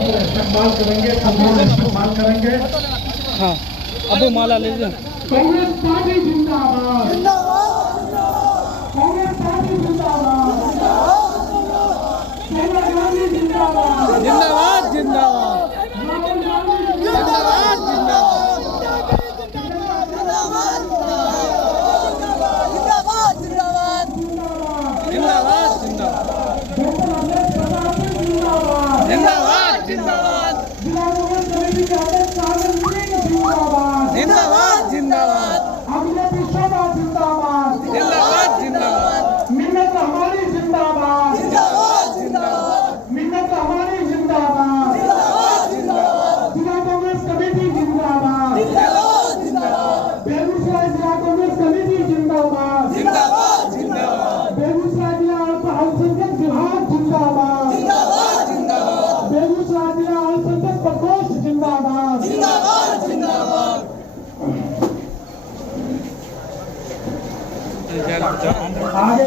इस्तेमाल करेंगे, इस्तेमाल करेंगे। हाँ, अब माला ले लें। कांग्रेस पार्टी जिंदाबाद, कांग्रेस पार्टी जिंदाबाद, सोनिया गांधी जिंदाबाद, जिंदाबाद जिंदाबाद राहुल गांधी जिंदाबाद जिंदाबाद जिंदाबाद जिंदाबाद जिंदाबाद जिला कांग्रेस कमेटी के अध्यक्ष सागर सिंह जिंदाबाद, जिंदाबाद जिंदाबाद अभिनेत्री शोभा जिंदाबाद, जिंदाबाद जिंदाबाद मिन्नत हमारी जिंदाबाद, मिन्नत हमारी जिंदाबाद, जिला कांग्रेस कमेटी जिंदाबाद, बेगूसराय जिला कांग्रेस कमेटी जिंदाबाद, जिंदाबाद जिंदाबाद बेगूसराय जिला अल्पसंख्यक विभाग जिंदाबाद, बेगूसराय जिला अल्पसंख्यक प्रकोष्ठ जिंदाबाद, आगे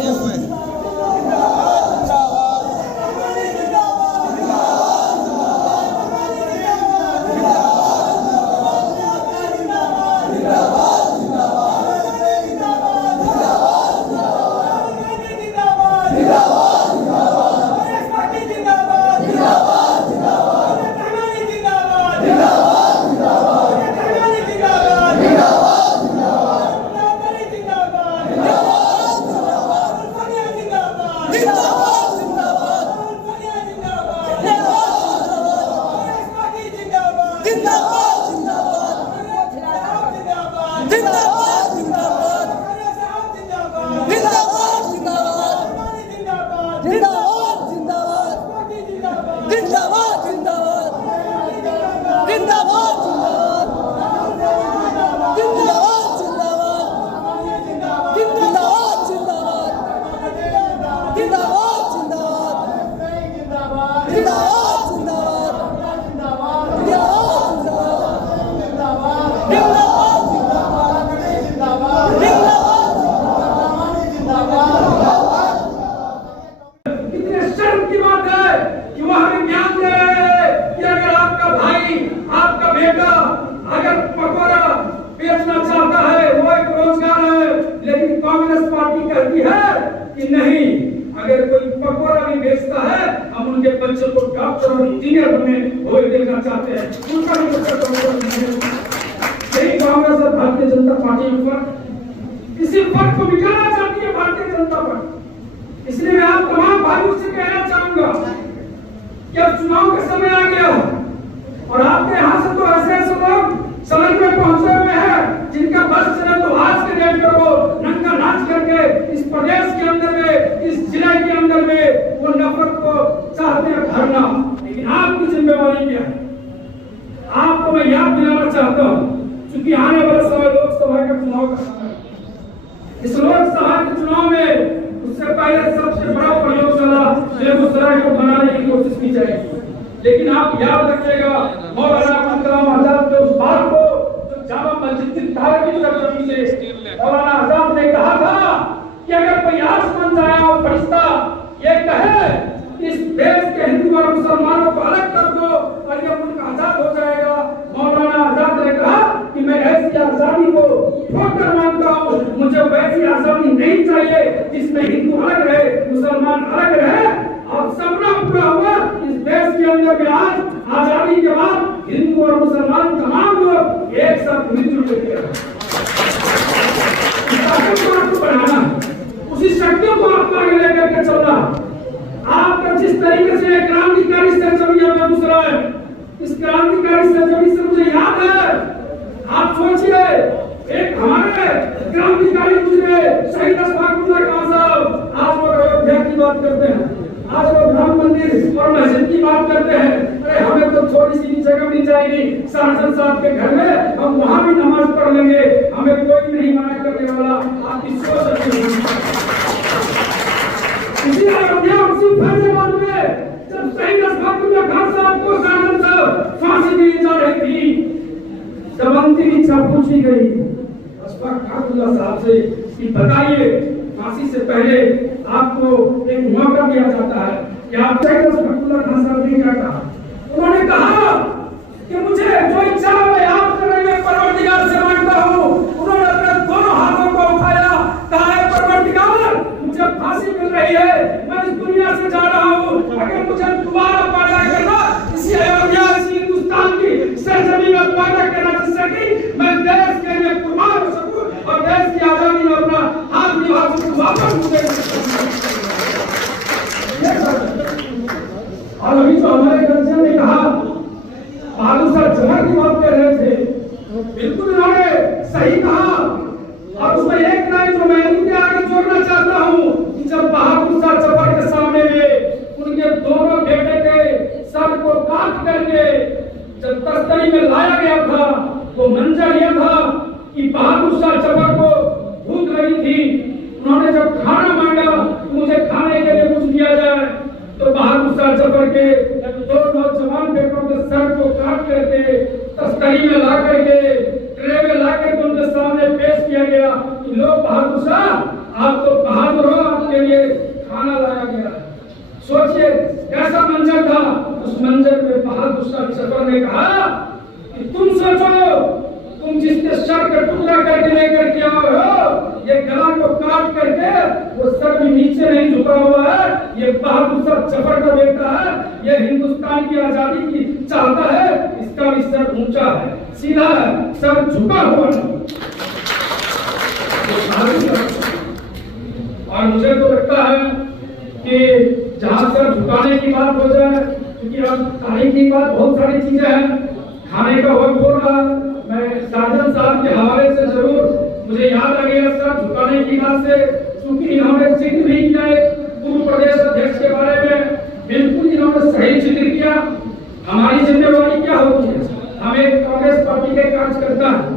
कांग्रेस पार्टी कहती है कि नहीं, अगर कोई पकौड़ा भी बेचता है हम उनके बच्चों को डॉक्टर और इंजीनियर बनने हुए देखना चाहते हैं। उनका भी यही कांग्रेस और भारतीय जनता पार्टी में फर्क, इसी फर्क को मिटाना चाहती है भारतीय जनता पार्टी। इसलिए मैं आप तमाम भाइयों से कहना चाहूंगा कि अब चुनाव का समय आ गया है और आपके यहाँ से तो ऐसे ऐसे लोग समझ में पहुंचे हुए हैं जिनका बस चले तो आज के डेट में वो नंगा नाच करके इस प्रदेश के अंदर में, इस जिले के अंदर में वो नफरत को चाहते हैं भरना। लेकिन आपकी जिम्मेवारी क्या है? आपको मैं याद दिलाना चाहता हूँ, क्योंकि आने वाले समय लोकसभा का चुनाव का समय, इस लोकसभा के चुनाव में उससे पहले सबसे बड़ा प्रयोगशाला बेगूसराय को बनाने की कोशिश की जाएगी। लेकिन आप याद रखिएगा मौलाना अब्दुल कलाम आजाद के उस बात को जो जामा मस्जिद की तारीखी सरजमी से मौलाना आजाद ने कहा था कि अगर कोई आसमान से आया हो फरिश्ता ये कहे इस देश के हिंदू और मुसलमानों को अलग कर दो और ये मुल्क आजाद हो जाएगा, मौलाना आजाद ने कहा कि मैं ऐसी आजादी को ठोकर मानता हूँ, मुझे वैसी आजादी नहीं चाहिए जिसमें हिंदू अलग रहे, मुसलमान अलग रहे। और सपना पूरा हुआ इस देश के अंदर में आज आजादी के बाद हिंदू और मुसलमान तमाम लोग एक साथ मिलजुल के बढ़ाना, उसी शक्तियों को आप आगे लेकर के चलना। आपका जिस तरीके से क्रांतिकारी सरजमी है बेगूसराय, इस क्रांतिकारी सरजमी से मुझे याद है, आप सोचिए एक हमारे क्रांतिकारी गुजरे शहीद अशफाकुल्लाह खान साहब आज वो अयोध्या की बात करते हैं, आज वो राम मंदिर और मस्जिद की बात करते हैं। अरे हमें तो थोड़ी सी जगह मिल जाएगी शासन साहब के घर में, हम वहाँ भी नमाज पढ़ लेंगे, हमें कोई नहीं मना करने वाला। आपकी सोच अच्छी होगी। इसी अयोध्या उसी फैसलाबाद में जब शहीद अशफाकुल्लाह खान साहब को शासन साहब फांसी दी जा रही थी, जब अंतिम इच्छा पूछी गई अशफाकुल्लाह साहब से कि बताइए फांसी से पहले आपको एक मौका दिया जाता है कि आप शहीद अशफाकुल्लाह खान साहब ने क्या कहा? उन्होंने मुझे दोबारा पैदा करना, इसी अयोध्या, इसी हिंदुस्तान की सरजमीन में पैदा करना, जिससे कि मैं देश के लिए कुर्बान हो सकूं और देश की आजादी में अपना हाथ निभा सकूं। वापस मुझे और अभी तो हमारे कल्चर ने कहा, बहादुर शाह जफर की बात कर रहे थे, बिल्कुल उन्होंने सही कहा। और उसमें एक लाइन जो मैं उनके आगे जोड़ना चाहता हूँ कि जब बहादुर शाह जफर के सामने में उनके दोनों बेटे के सर को काट करके जब तख्तरी में लाया गया था, तो मंजर यह था कि बहादुर शाह जफर को भूख लगी थी। उन्होंने जब खाना मांगा तो मुझे खाने के लिए कुछ दिया जाए, तो बहादुर शाह जफर के दो नौजवान बेटों के सर को काट करके तख्तरी में ला करके ट्रे में ला करके उनके सामने पेश किया गया कि लो बहादुर शाह, आप तो बहादुर हो, आपके लिए खाना लाया गया। सोचिए कैसा मंजर था। उस मंजर में बहादुर शाह जफर ने कहा कि तुम सोचो, तुम जिसके सर का टुकड़ा करके लेकर के आओ हो, ये गला को काट करके वो सर भी नीचे नहीं झुका हुआ है, ये बहादुर शाह जफर का बेटा है, ये हिंदुस्तान की आजादी की चाहता है, इसका भी सर ऊंचा है, सीधा है, सर झुका हुआ नहीं। और मुझे तो लगता है कि जहां सर झुकाने की बात हो जाए, क्योंकि अब तारीख की बात बहुत सारी चीजें हैं, खाने का वक्त हो रहा है, मैं साजन साहब के हवाले से जरूर मुझे याद आ गया सर झुकाने की बात से, क्योंकि इन्होंने जिक्र भी किया पूर्व प्रदेश अध्यक्ष के बारे में, बिल्कुल इन्होंने सही जिक्र किया। हमारी जिम्मेवारी क्या होती है, हम एक कांग्रेस पार्टी के कार्यकर्ता हैं,